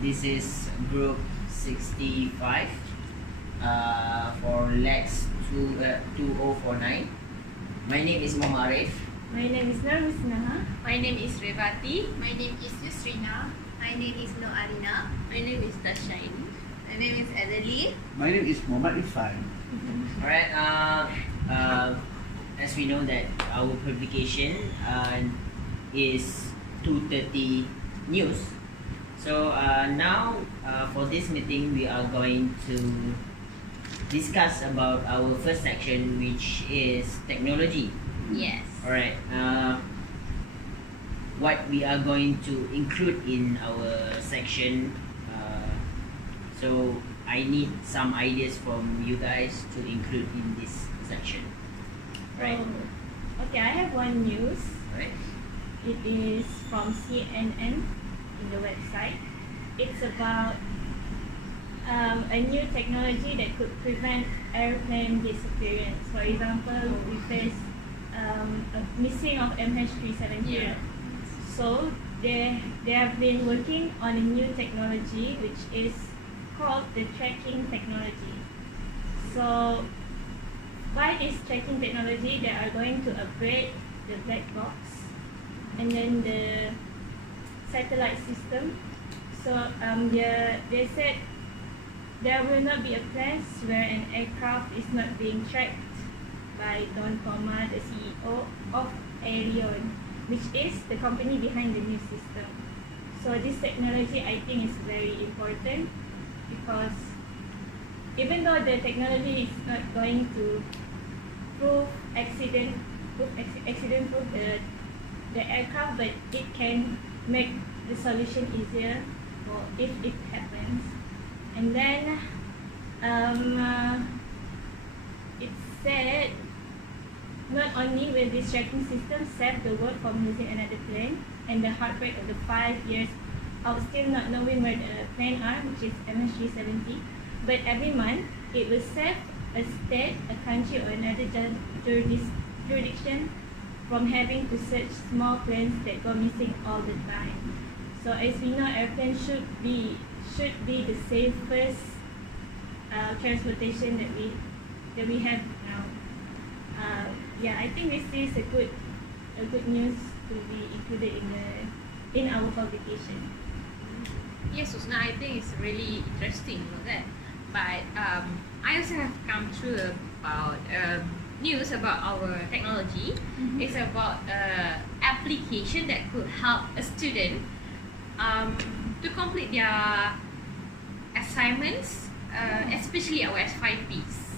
This is group 65 for LAX2049. My name is Arif. My name is Nur Husna. My name is Revati. My name is Yusrina. My name is Arina. My name is Tashain. My name is Adellie. My name is Irfan. Alright, as we know that our publication is 2:30 news. So now for this meeting we are going to discuss about our first section, which is technology. Yes. Alright, what we are going to include in our section, so I need some ideas from you guys to include in this section. Right. Okay, I have one news. Right. It is from CNN in the website. It's about a new technology that could prevent airplane disappearance. For example, we face a missing of MH370. Yeah. So they have been working on a new technology which is called the tracking technology. So by this tracking technology, they are going to upgrade the black box and then the satellite system. So they said there will not be a place where an aircraft is not being tracked by Don Koma, the CEO of Arion, which is the company behind the new system. So this technology, I think, is very important because even though the technology is not going to prove accident-proof the aircraft, but it can make the solution easier for if it happens. And then it said not only will this tracking system save the world from losing another plane and the heartbreak of the 5 years of still not knowing where the plane are, which is MH370, but every month it will save a state, a country, or another jurisdiction from having to search small planes that go missing all the time. So as we know, airplanes should be the safest transportation that we have now. Yeah, I think this is a good news to be included in our publication. Yes, Husna, I think it's really interesting, that. But I also have come through about news about our technology. Mm-hmm. It's about application that could help a student to complete their assignments, especially our FYPs.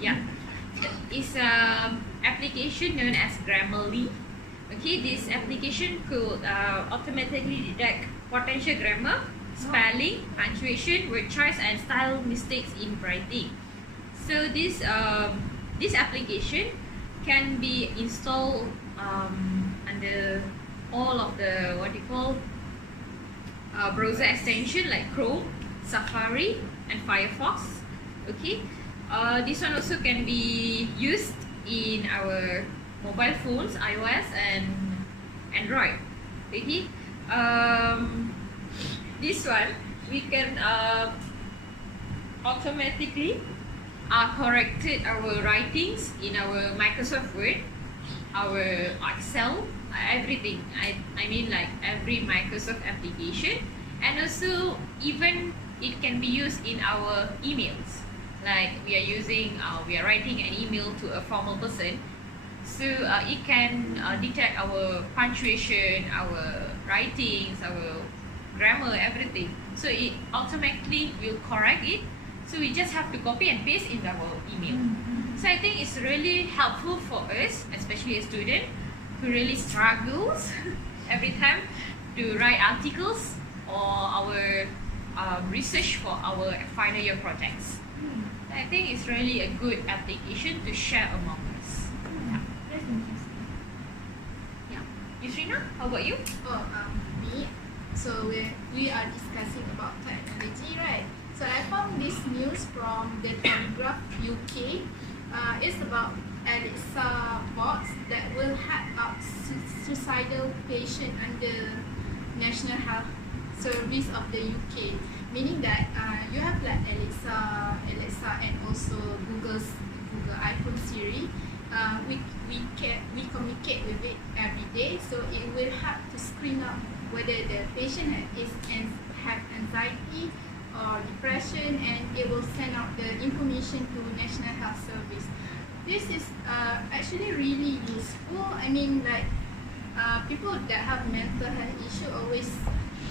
Yeah, it's an application known as Grammarly. Okay, this application could automatically detect potential grammar, spelling, punctuation, word choice, and style mistakes in writing. So this application can be installed under all of the browser extension like Chrome, Safari, and Firefox. Okay, this one also can be used in our mobile phones, iOS and Android. Okay, this one we can automatically corrected our writings in our Microsoft Word, our Excel, everything. I mean, like every Microsoft application, and also even it can be used in our emails. Like we are writing an email to a formal person, so it can detect our punctuation, our writings, our grammar, everything. So it automatically will correct it. So we just have to copy and paste in our email. So I think it's really helpful for us, especially a student who really struggles every time to write articles or our research for our final year projects. I think it's really a good application to share among us. That's interesting. Yeah. Yusrina, how about you? Me. So we are discussing about technology, right? So I found this news from the Telegraph UK. It's about Alexa bots that will help out suicidal patient under National Health service of the UK, meaning that you have like Alexa, and also Google iPhone Siri. We communicate with it every day, so it will help to screen out whether the patient have anxiety or depression, and it will send out the information to National Health Service. This is actually really useful. I mean, like people that have mental health issue always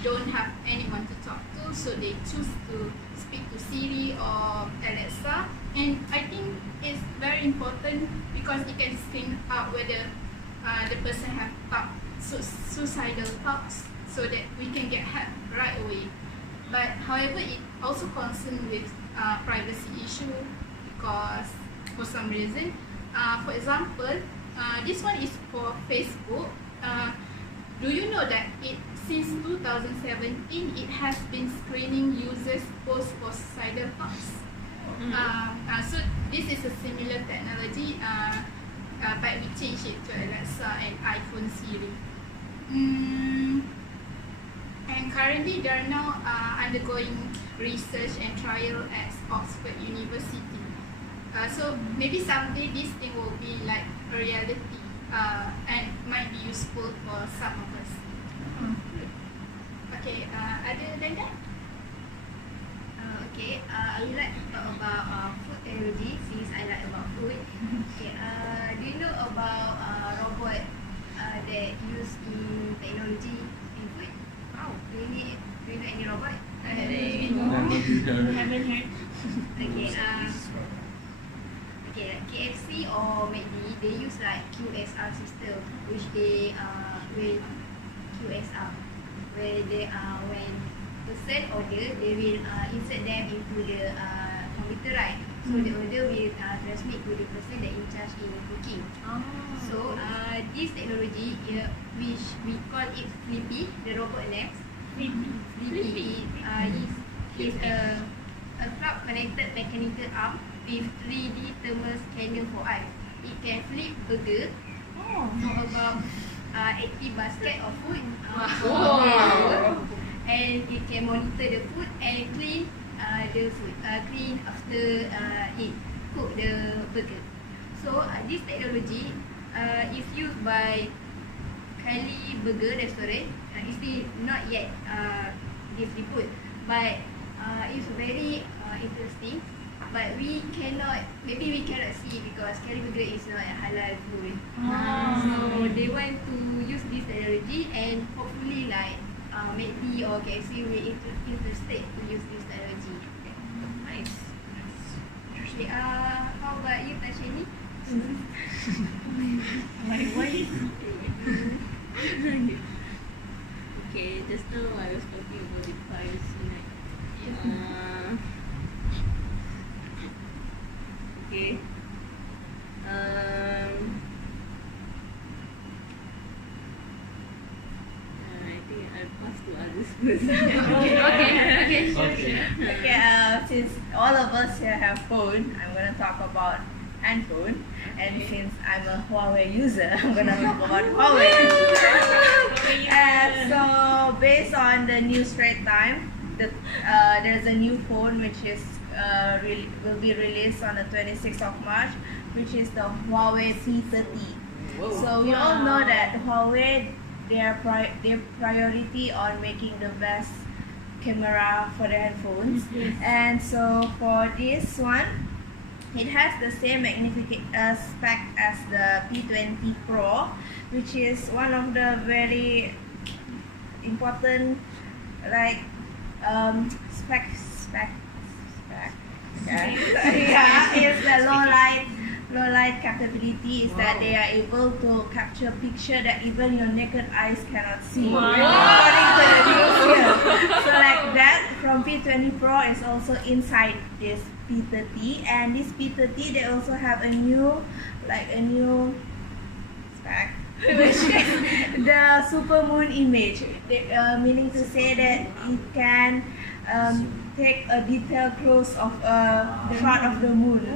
don't have anyone to talk to, so they choose to speak to Siri or Alexa, and I think it's very important because it can screen out whether the person have suicidal thoughts, so that we can get help right away. But however, it also concerned with privacy issue, because for some reason, for example, this one is for Facebook. Do you know that since 2017 it has been screening users post for suicidal thoughts? So this is a similar technology, but we changed it to Alexa and iPhone Siri. And currently they are now undergoing research and trial at Oxford University. So maybe someday this thing will be like a reality, and might be useful for some of us. Okay, other than that? Okay, I would like to talk about food technology since I like about food. Okay, do you know about robot that use in technology in food? Wow, do you know any robot? Haven't heard. Okay, like KFC or McD, they use like QSR system, which they will QSR, where they when person order, they will insert them into the computer, right? So the order will transmit to the person that in charge in cooking. So this technology, which we call it Flippy, the robot next. Flippy is a cloud connected mechanical arm with 3D thermal scanner for eyes. It can flip burger for about 80 basket of food, and it can monitor the food and clean the food, clean after it cook the burger. So this technology is used by Kali Burger restaurant. It's still not yet distributed, but it's very interesting. But maybe we cannot see because Kali Burger is not a halal food. So they want to use this technology, and hopefully like McD or KFC will interested to use this technology. Nice. Okay, how about you, Tashini? Okay, just now I was talking about the privacy, right? Okay. I think I'll pass to others first. Okay, since all of us here have phone, I'm gonna talk about handphone. And since I'm a Huawei user, I'm gonna talk about Huawei. So based on the news Strait Time, there's a new phone which is will be released on the 26th of March, which is the Huawei P30. So we all know that Huawei, their priority on making the best camera for their headphones. And so for this one, it has the same magnificent spec as the P20 Pro, which is one of the very important like spec. Yeah, is the low light capability is that they are able to capture picture that even your naked eyes cannot see. According to the news here. So like that from P20 Pro is also inside this P30, and this P30 they also have a new spec which is the super moon image, meaning to say that it can take a detailed close of the front of the moon,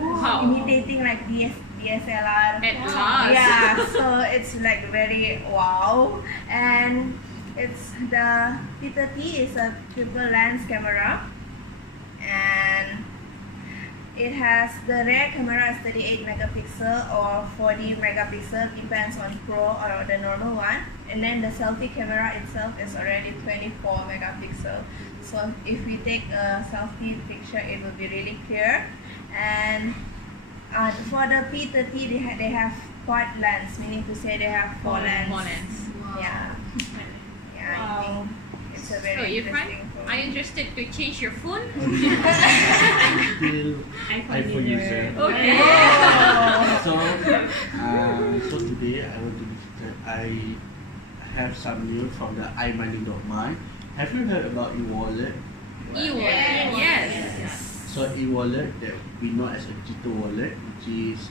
imitating like DSLR. At last. Yeah, so it's like very wow. And It's the P30 is a triple lens camera, and it has the rear camera is 38 megapixel or 40 megapixel, depends on Pro or the normal one. And then the selfie camera itself is already 24 megapixel. So if we take a selfie picture, it will be really clear. And for the P30, they have quad lens, meaning to say they have four lens. More lens. Yeah. Yeah, Wow. I think it's a So very Irfan, interesting phone. are you interested to change your phone? Still iPhone user. Okay. So today I have some news from the iMoney.my. Have you heard about e-wallet? E-wallet. Yes. So e-wallet that we know as a digital wallet, which is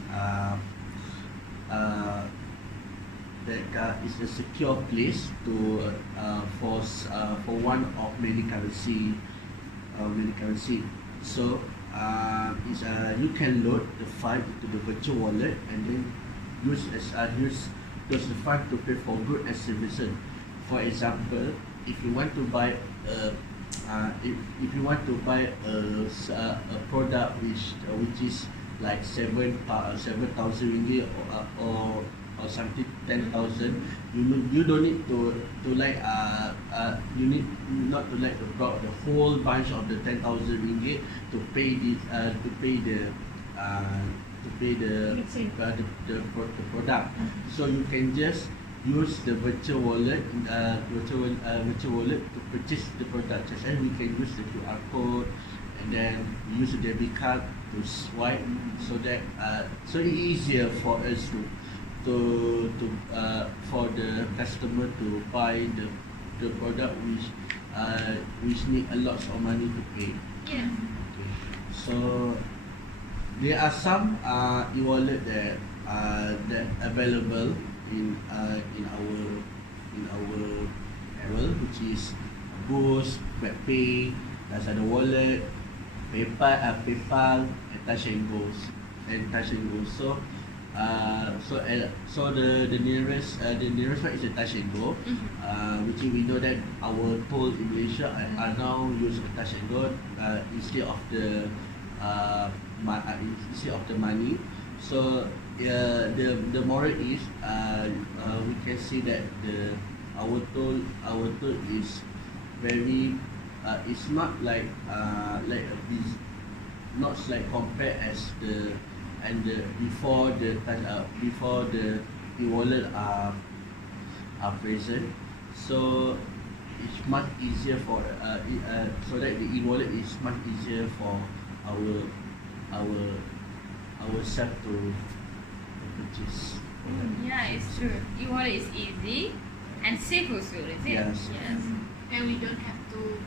that is a secure place to for one of many currency. So it's you can load the file into the virtual wallet and then use those funds to pay for goods and services. For example, if you want to buy if you want to buy a product which is like 7,000 ringgit or something 10,000, you don't need to like you need not to like about the whole bunch of the 10,000 ringgit to pay the product. So you can just use the virtual wallet to purchase the product. Just as we can use the QR code and then use the debit card to swipe, so that so it's easier for us for the customer to buy the product which need a lot of money to pay. Yes. Okay. So there are some e-wallet that available in our world, which is Boost, GrabPay, Lazada Wallet, PayPal, and Touch and Go. So the nearest one is the Touch and Go, which we know that our toll in Malaysia are now using Touch and Go instead of the money. So the moral is we can see that our toll is very it's not like not like compared as before the e-wallet are present. So it's much easier for so that the e-wallet is much easier for ourselves to purchase. Yeah, it's true. E-wallet is easy and safe also, is it? Yes. And we don't have to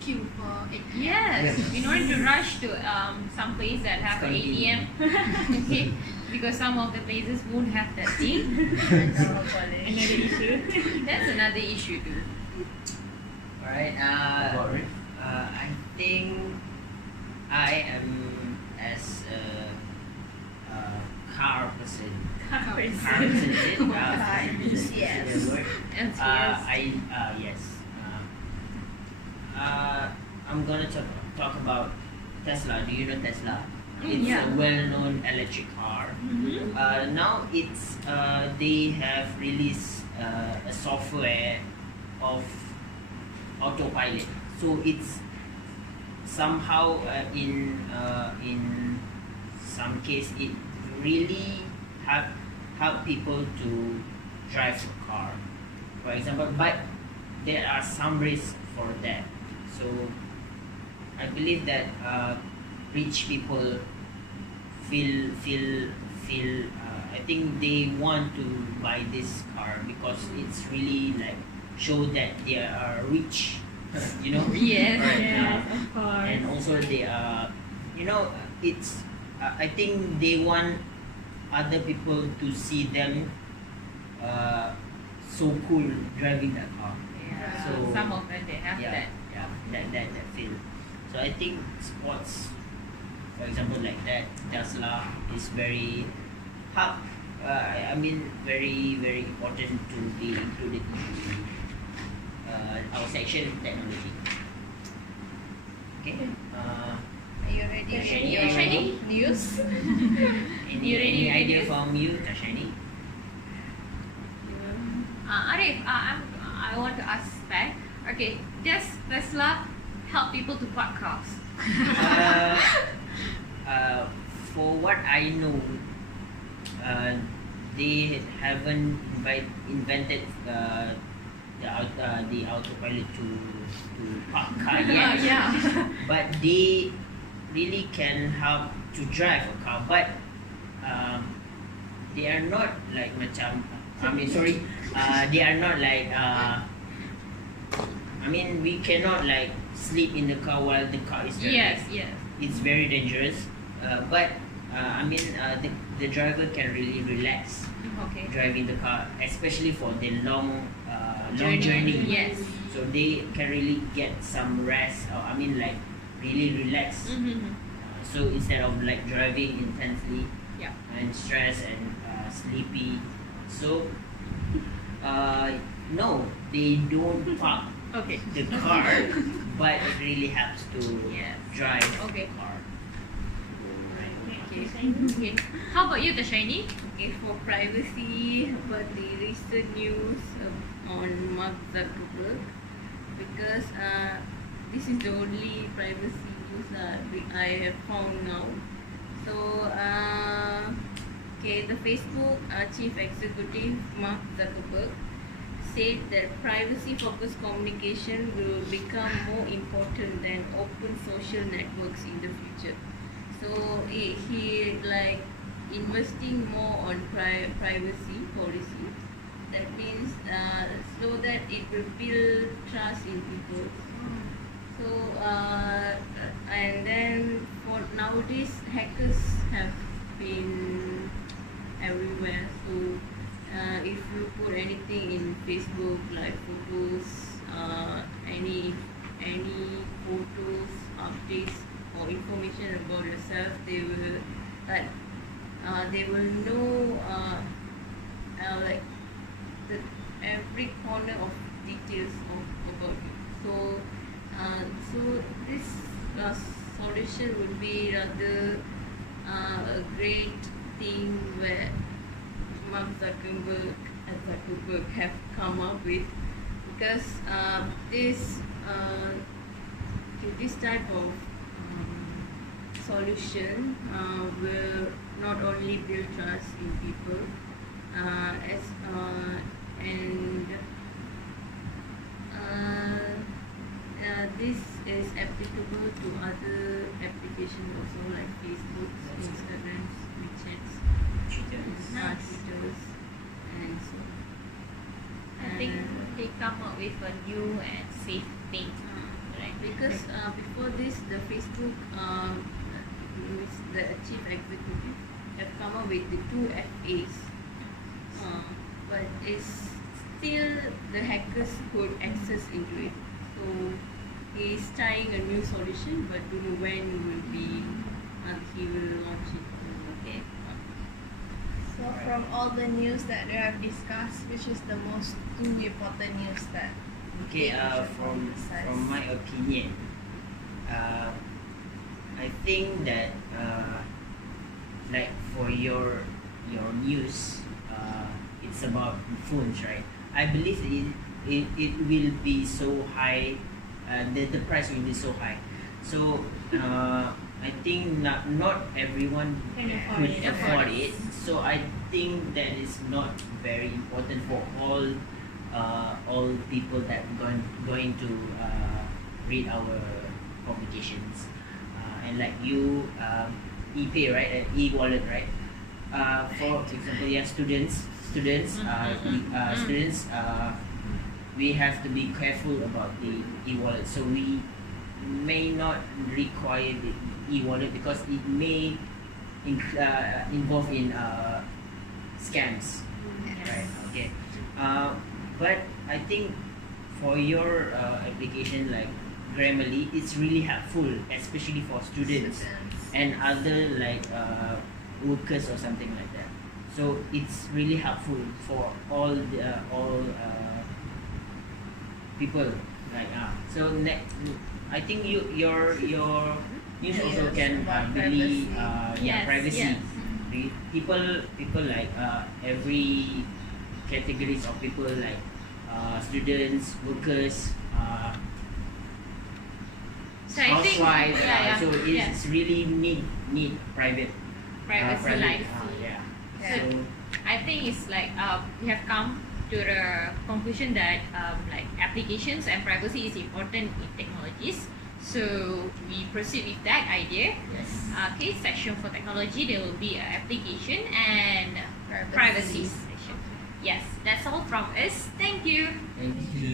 queue for ATM. Yes. Yes. In order to rush to some place that have an ATM, okay, because some of the places won't have that thing. Another issue. That's another issue too. Alright, About it? I think I am as a car person. Car person, is it? Yes. The word. Yes. I'm gonna talk about Tesla. Do you know Tesla? It's yeah. a well-known electric car. Now it's they have released a software of autopilot. So it's somehow in some case it really help people to drive a car, for example. But there are some risks for that. So I believe that rich people feel I think they want to buy this car because it's really like show that they are rich, you know. Yes. Yes, of course. And also they are, you know, it's I think they want other people to see them so cool driving that car. Yeah. So Some of them they have that. that feel. So I think sports, for example, like that, Tesla is very very important to be included in intersection technology. Okay. Are you ready? Tashani, Any Tashani? news? Any idea from you, Tashani? Ariff, I want to ask back. Okay, does Tesla help people to park cars? For what I know, they haven't invented the autopilot to park car yet. Yeah. But they really can help to drive a car. But they are not like macam. They are not like. We cannot like sleep in the car while the car is driving. Yes, yes. It's very dangerous. The driver can really relax Okay. driving the car, especially for the long journey. Yes. So they can really get some rest, or really relax. Mm-hmm. So instead of like driving intensely Yeah. and stressed and sleepy, so no, they don't park Okay. the car, but it really helps to Yes. drive Okay. the car. Okay. Okay. How about you, Tashani? Okay, for privacy, about the recent news on Mark Zuckerberg, because this is the only privacy news I have found now. So, the Facebook chief executive Mark Zuckerberg said that privacy-focused communication will become more important than open social networks in the future. So he like investing more on privacy policy. That means so that it will build trust in people. So and then for nowadays hackers have been everywhere. So if you put anything in Facebook like photos, any photos, updates or information about yourself, they will know like the every corner of details about you. So this solution would be rather a great thing where Mark Zuckerberg have come up with, because this type of solution will not only build trust in people, this is applicable to other applications also, like Facebook, Instagram, WeChats, Twitters, and so. I think they come up with a new and safe thing. Right? Because before this, the Facebook, the chief executive have come up with the 2FAs, but it's still the hackers could access into it. So he's trying a new solution, but don't know when he will launch it. Okay. So from all the news that we have discussed, which is the most two important news that Okay, we should from emphasize? my opinion, I think that like for your news, it's about phones, right? I believe it will be so high, the price will be so high. So I think not everyone Can could afford it. afford it. So I think that is not very important for all people that going to read our publications, and like you e-pay, right, e-wallet, right, for example, yeah, students we have to be careful about the e-wallet, so we may not require the e-wallet because it may involve in scams, right? Okay. But I think for your application like Grammarly, it's really helpful, especially for students and other like workers or something like that. So it's really helpful for all people like so I think your news also can really Yes, privacy. yes. People like every categories of people like students, workers, So I think housewives. So yeah. it's really need private Privacy life. yeah. So I think it's like we have come to the conclusion that like applications and privacy is important in technologies. So we proceed with that idea. Yes. Okay, section for technology, there will be an application and privacy section. Yes, that's all from us. Thank you. Thank you.